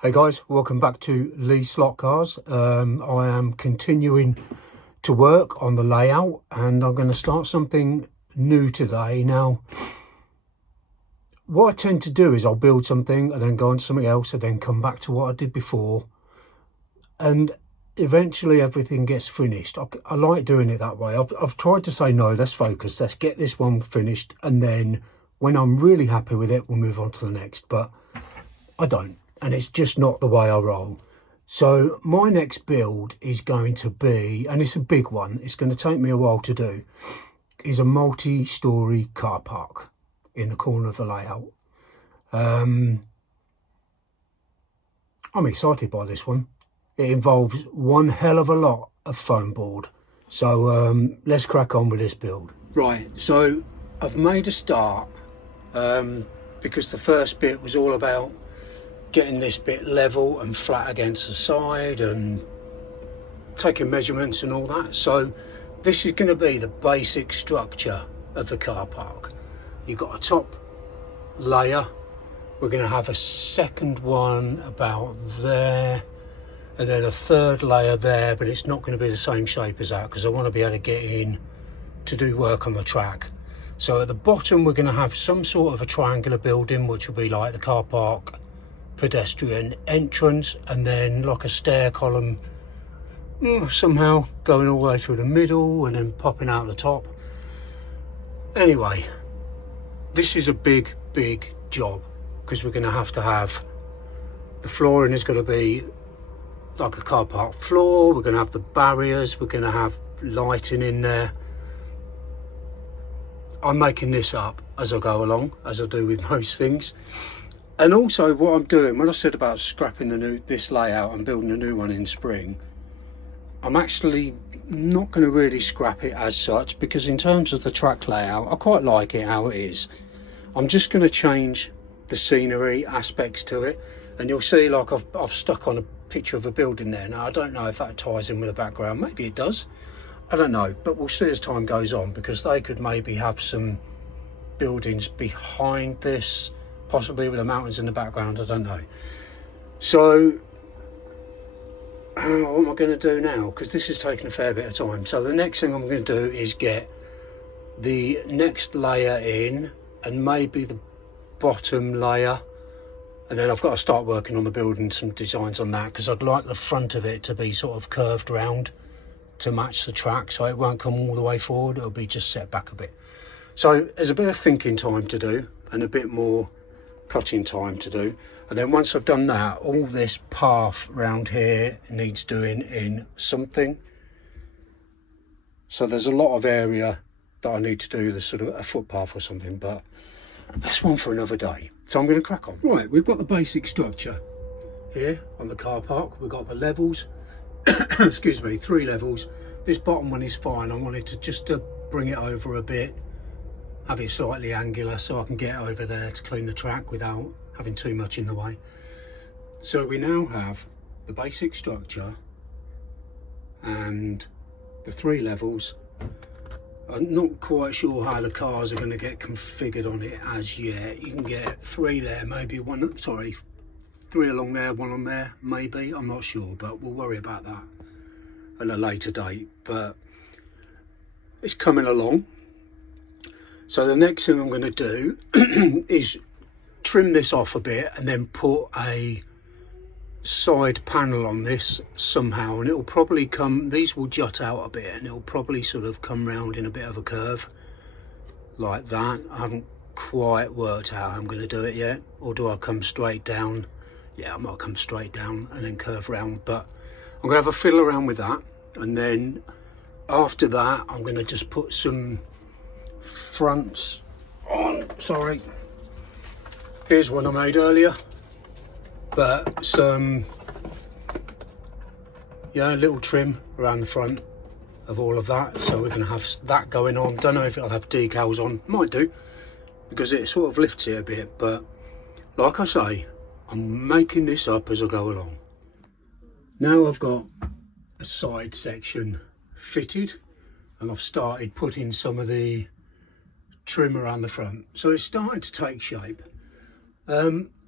Hey guys, welcome back to Lee Slot Cars. I am continuing to work on the layout and I'm going to start something new today. Now, what I tend to do is I'll build something and then go on to something else and then come back to what I did before. And eventually everything gets finished. I like doing it that way. I've tried to say, no, let's focus. Let's get this one finished. And then when I'm really happy with it, we'll move on to the next. But I don't. And it's just not the way I roll. So my next build is going to be, and it's a big one, it's going to take me a while to do, is a multi-storey car park in the corner of the layout. I'm excited by this one. It involves one hell of a lot of foam board. So let's crack on with this build. Right, so I've made a start because the first bit was all about getting this bit level and flat against the side and taking measurements and all that. So this is going to be the basic structure of the car park. You've got a top layer. We're going to have a second one about there and then a third layer there, but it's not going to be the same shape as that because I want to be able to get in to do work on the track. So at the bottom we're going to have some sort of a triangular building, which will be like the car park pedestrian entrance, and then like a stair column somehow going all the way through the middle and then popping out the top. Anyway, this is a big job because we're going to have the flooring is going to be like a car park floor. We're going to have the barriers, we're going to have lighting in there. I'm making this up as I go along, as I do with most things. And also what I'm doing, when I said about scrapping this layout and building a new one in spring, I'm actually not going to really scrap it as such, because in terms of the track layout, I quite like it how it is. I'm just going to change the scenery aspects to it, and you'll see like I've stuck on a picture of a building there. Now I don't know if that ties in with the background, maybe it does, I don't know, but we'll see as time goes on, because they could maybe have some buildings behind this, possibly with the mountains in the background, I don't know. So what am I going to do now, because this is taking a fair bit of time. So the next thing I'm going to do is get the next layer in and maybe the bottom layer, and then I've got to start working on the building, some designs on that, because I'd like the front of it to be sort of curved round to match the track, so it won't come all the way forward, it'll be just set back a bit. So there's a bit of thinking time to do and a bit more cutting time to do, and then once I've done that, all this path round here needs doing in something. So there's a lot of area that I need to do, the sort of a footpath or something, but that's one for another day. So I'm going to crack on. Right, we've got the basic structure here on the car park. We've got the levels excuse me, 3 levels. This bottom one is fine. I wanted to just bring it over a bit, have it slightly angular so I can get over there to clean the track without having too much in the way. So we now have the basic structure and the 3 levels. I'm not quite sure how the cars are going to get configured on it as yet. You can get 3 there, maybe 3 along there, 1 on there, maybe, I'm not sure, but we'll worry about that at a later date. But it's coming along. So the next thing I'm going to do is trim this off a bit and then put a side panel on this somehow, and it'll probably come, these will jut out a bit and it'll probably sort of come round in a bit of a curve like that. I haven't quite worked out how I'm going to do it yet, or do I come straight down? Yeah, I might come straight down and then curve round, but I'm going to have a fiddle around with that, and then after that I'm going to just put some fronts on. Sorry, here's one I made earlier, but some a little trim around the front of all of that, so we're going to have that going on. Don't know if it'll have decals on, might do, because it sort of lifts it a bit, but like I say, I'm making this up as I go along. Now I've got a side section fitted and I've started putting some of the trim around the front, so it's starting to take shape.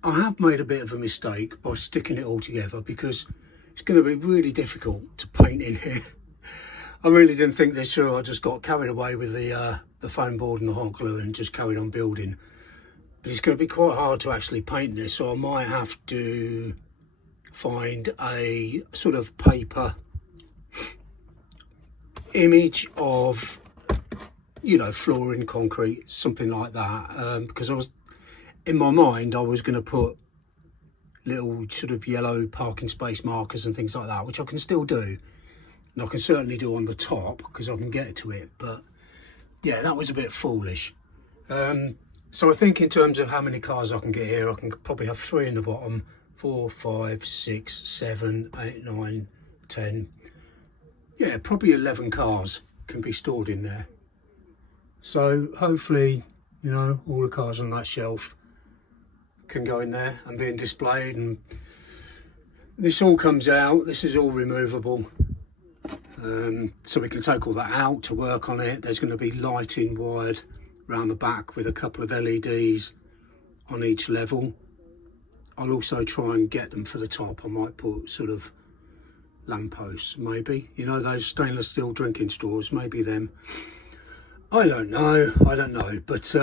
I have made a bit of a mistake by sticking it all together, because it's going to be really difficult to paint in here. I really didn't think this through. I just got carried away with the foam board and the hot glue and just carried on building. But it's going to be quite hard to actually paint this, so I might have to find a sort of paper image of, you know, flooring, concrete, something like that, because I was, in my mind, I was going to put little sort of yellow parking space markers and things like that, which I can still do, and I can certainly do on the top because I can get to it. But yeah, that was a bit foolish. So I think in terms of how many cars I can get here, I can probably have 3 in the bottom, 4, 5, 6, 7, 8, 9, 10. Yeah, probably 11 cars can be stored in there. So hopefully, you know, all the cars on that shelf can go in there and being displayed. And this all comes out, this is all removable. So we can take all that out to work on it. There's going to be lighting wired around the back with a couple of LEDs on each level. I'll also try and get them for the top. I might put sort of lampposts, maybe, you know, those stainless steel drinking straws, maybe them. I don't know, but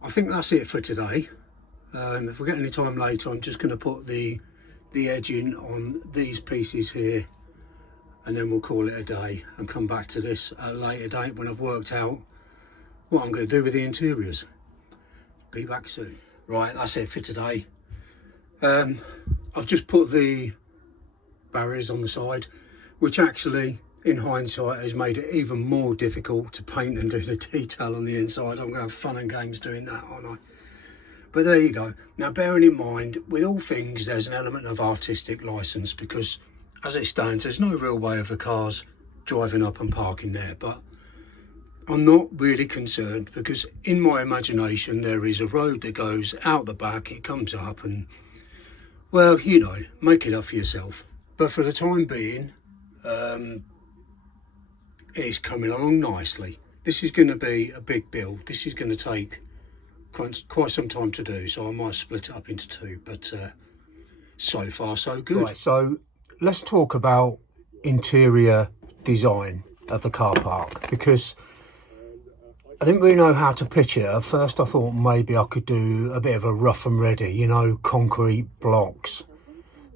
I think that's it for today. If we get any time later, I'm just going to put the edging on these pieces here, and then we'll call it a day and come back to this at a later date when I've worked out what I'm going to do with the interiors. Be back soon. Right, that's it for today. I've just put the barriers on the side, which actually, in hindsight, has made it even more difficult to paint and do the detail on the inside. I'm going to have fun and games doing that, aren't I? But there you go. Now, bearing in mind, with all things, there's an element of artistic license, because as it stands, there's no real way of the cars driving up and parking there. But I'm not really concerned, because in my imagination, there is a road that goes out the back, it comes up, and, well, you know, make it up for yourself. But for the time being, it's coming along nicely. This is going to be a big build. This is going to take quite some time to do, so I might split it up into 2, but so far so good. Right, so let's talk about interior design of the car park, because I didn't really know how to picture it. At first I thought maybe I could do a bit of a rough and ready, you know, concrete blocks,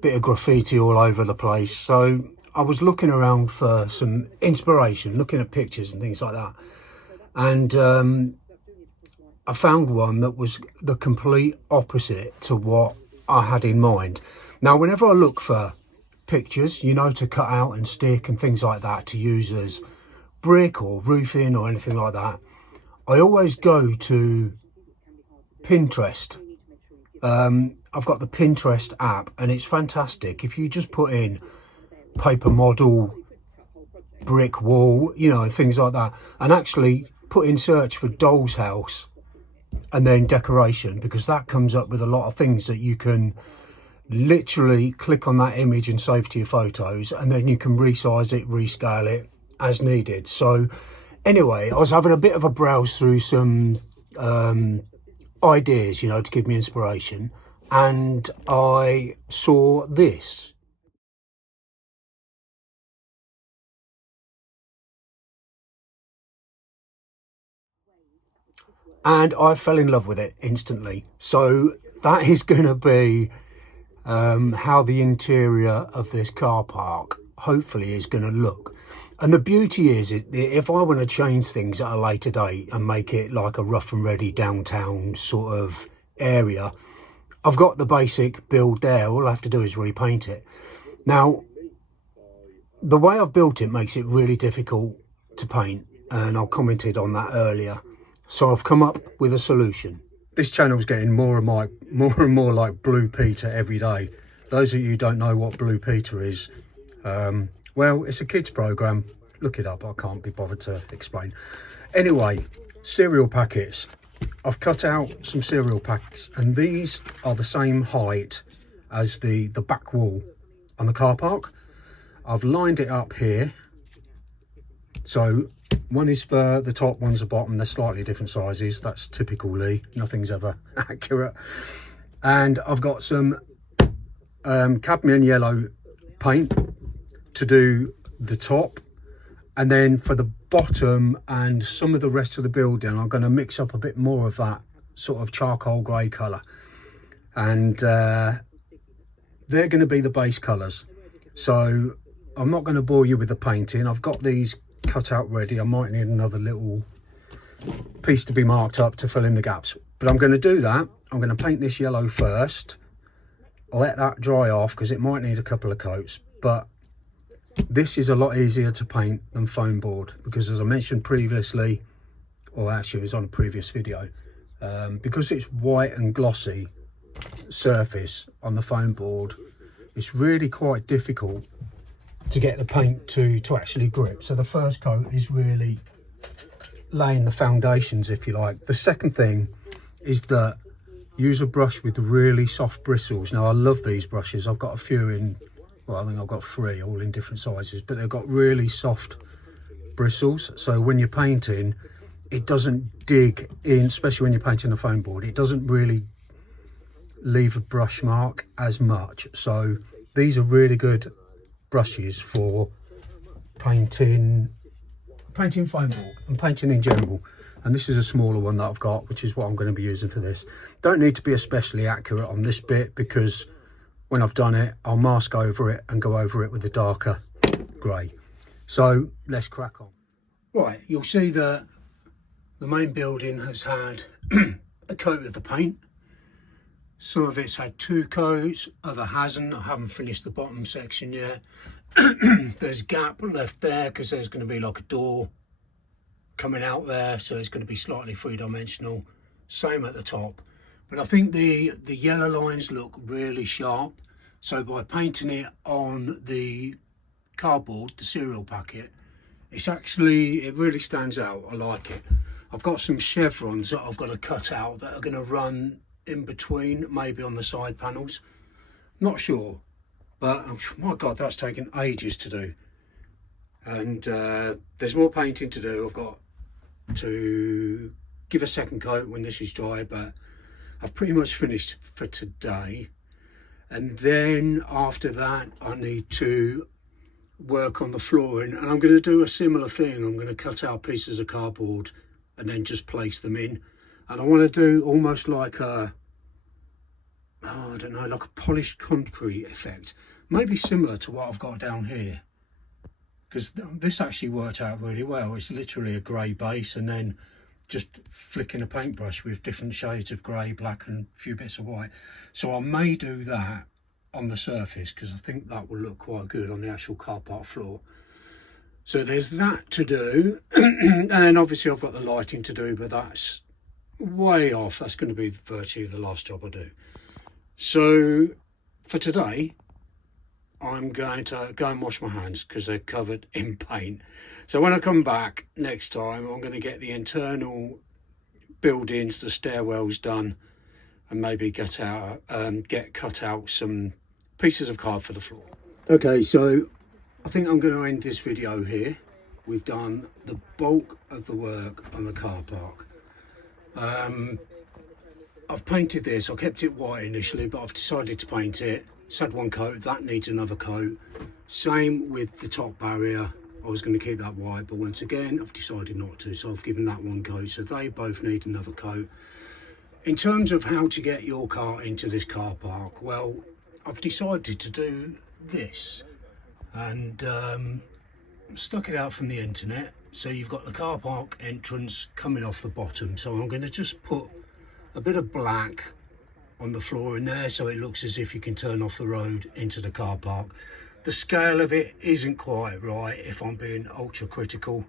bit of graffiti all over the place. So I was looking around for some inspiration, looking at pictures and things like that, and I found one that was the complete opposite to what I had in mind. Now, whenever I look for pictures, you know, to cut out and stick and things like that to use as brick or roofing or anything like that, I always go to Pinterest. I've got the Pinterest app, and it's fantastic. If you just put in paper model, brick wall, you know, things like that, and actually put in search for doll's house and then decoration, because that comes up with a lot of things that you can literally click on that image and save to your photos, and then you can resize it, rescale it as needed. So anyway, I was having a bit of a browse through some ideas, you know, to give me inspiration, and I saw this. And I fell in love with it instantly. So that is going to be how the interior of this car park hopefully is going to look. And the beauty is, if I want to change things at a later date and make it like a rough and ready downtown sort of area, I've got the basic build there. All I have to do is repaint it. Now, the way I've built it makes it really difficult to paint, and I commented on that earlier. So I've come up with a solution. This channel's getting more and more like Blue Peter every day. Those of you who don't know what Blue Peter is, well, it's a kids program. Look it up. I can't be bothered to explain. Anyway, cereal packets. I've cut out some cereal packs, and these are the same height as the back wall on the car park. I've lined it up here. So One is for the top, one's the bottom. They're slightly different sizes. That's typical Lee. Nothing's ever accurate. And I've got some cadmium yellow paint to do the top, and then for the bottom and some of the rest of the building I'm going to mix up a bit more of that sort of charcoal grey colour, and they're going to be the base colours. So I'm not going to bore you with the painting. I've got these cut out ready. I might need another little piece to be marked up to fill in the gaps, but I'm going to do that. I'm going to paint this yellow first, let that dry off because it might need a couple of coats, but this is a lot easier to paint than foam board because, as I mentioned previously, or actually it was on a previous video, because it's white and glossy surface on the foam board, it's really quite difficult to get the paint to actually grip. So the first coat is really laying the foundations, if you like. The second thing is that use a brush with really soft bristles. Now I love these brushes. I've got a few in, well, I think I've got 3 all in different sizes, but they've got really soft bristles. So when you're painting, it doesn't dig in, especially when you're painting a foam board, it doesn't really leave a brush mark as much. So these are really good brushes for painting foam board and painting in general. And this is a smaller one that I've got, which is what I'm going to be using for this. Don't need to be especially accurate on this bit because when I've done it, I'll mask over it and go over it with the darker grey. So let's crack on. Right, you'll see that the main building has had a coat of the paint. Some of it's had 2 coats, other hasn't. I haven't finished the bottom section yet. There's a gap left there because there's going to be like a door coming out there, so it's going to be slightly 3-dimensional. Same at the top, but I think the yellow lines look really sharp. So by painting it on the cardboard, the cereal packet, it really stands out. I like it. I've got some chevrons that I've got to cut out that are going to run in between, maybe on the side panels. Not sure, but my God, that's taken ages to do. And there's more painting to do. I've got to give a second coat when this is dry, but I've pretty much finished for today. And then after that I need to work on the flooring, and I'm going to do a similar thing. I'm going to cut out pieces of cardboard and then just place them in, and I want to do almost like a, I don't know, like a polished concrete effect, maybe similar to what I've got down here, because this actually worked out really well. It's literally a grey base and then just flicking a paintbrush with different shades of grey, black and a few bits of white. So I may do that on the surface because I think that will look quite good on the actual car park floor. So there's that to do. And then obviously I've got the lighting to do, but that's way off. That's going to be virtually the last job I do. So for today, I'm going to go and wash my hands because they're covered in paint. So when I come back next time, I'm going to get the internal buildings, the stairwells done, and maybe get cut out some pieces of card for the floor. Okay, so I think I'm going to end this video here. We've done the bulk of the work on the car park. I've painted this. I kept it white initially, but I've decided to paint it. It's had 1 coat, that needs another coat. Same with the top barrier. I was going to keep that white, but once again I've decided not to, so I've given that 1 coat, so they both need another coat. In terms of how to get your car into this car park, well, I've decided to do this, and stuck it out from the internet. So you've got the car park entrance coming off the bottom, so I'm going to just put a bit of black on the floor in there so it looks as if you can turn off the road into the car park. The scale of it isn't quite right, if I'm being ultra critical,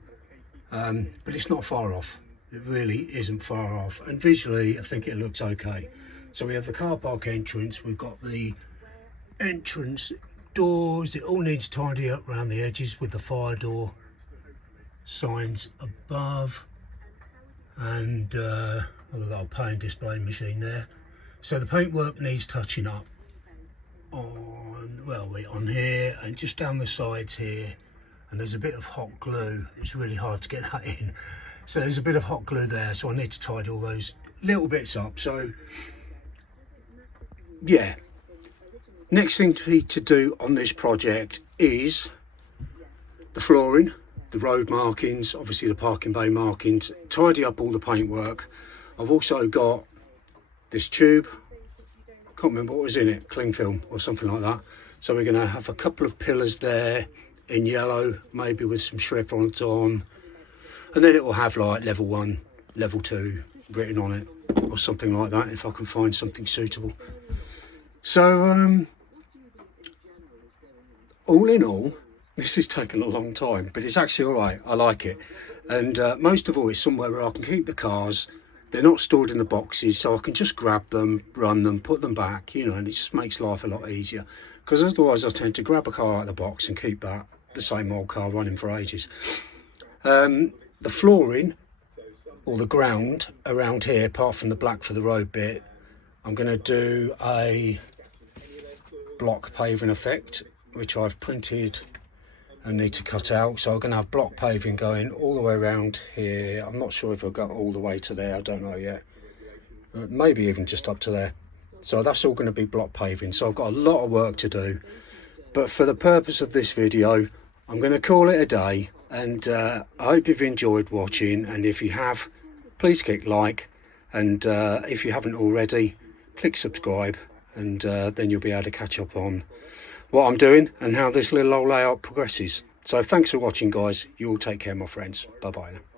but it's not far off. It really isn't far off, and visually I think it looks okay. So we have the car park entrance, we've got the entrance doors. It all needs tidy up around the edges with the fire door signs above, and we've got a paint display machine there. So the paintwork needs touching up on here and just down the sides here, and there's a bit of hot glue. It's really hard to get that in. So there's a bit of hot glue there, so I need to tidy all those little bits up. So yeah, next thing to do on this project is the flooring, the road markings, obviously the parking bay markings, tidy up all the paintwork. I've also got this tube, can't remember what was in it, cling film or something like that. So we're going to have a couple of pillars there in yellow, maybe with some chevrons on, and then it will have like level 1, level 2 written on it or something like that, if I can find something suitable. So all in all, this has taken a long time, but it's actually all right. I like it. And most of all, it's somewhere where I can keep the cars. They're not stored in the boxes, so I can just grab them, run them, put them back, you know, and it just makes life a lot easier. Because otherwise I tend to grab a car out of the box and keep that, the same old car, running for ages. The flooring, or the ground around here, apart from the black for the road bit, I'm going to do a block paving effect, which I've printed and need to cut out. So I'm going to have block paving going all the way around here. I'm not sure if I'll go all the way to there, I don't know yet. Maybe even just up to there. So that's all going to be block paving. So I've got a lot of work to do. But for the purpose of this video, I'm going to call it a day. And I hope you've enjoyed watching. And if you have, please click like. And if you haven't already, click subscribe. And then you'll be able to catch up on what I'm doing and how this little old layout progresses. So thanks for watching, guys. You all take care, my friends. Bye bye now.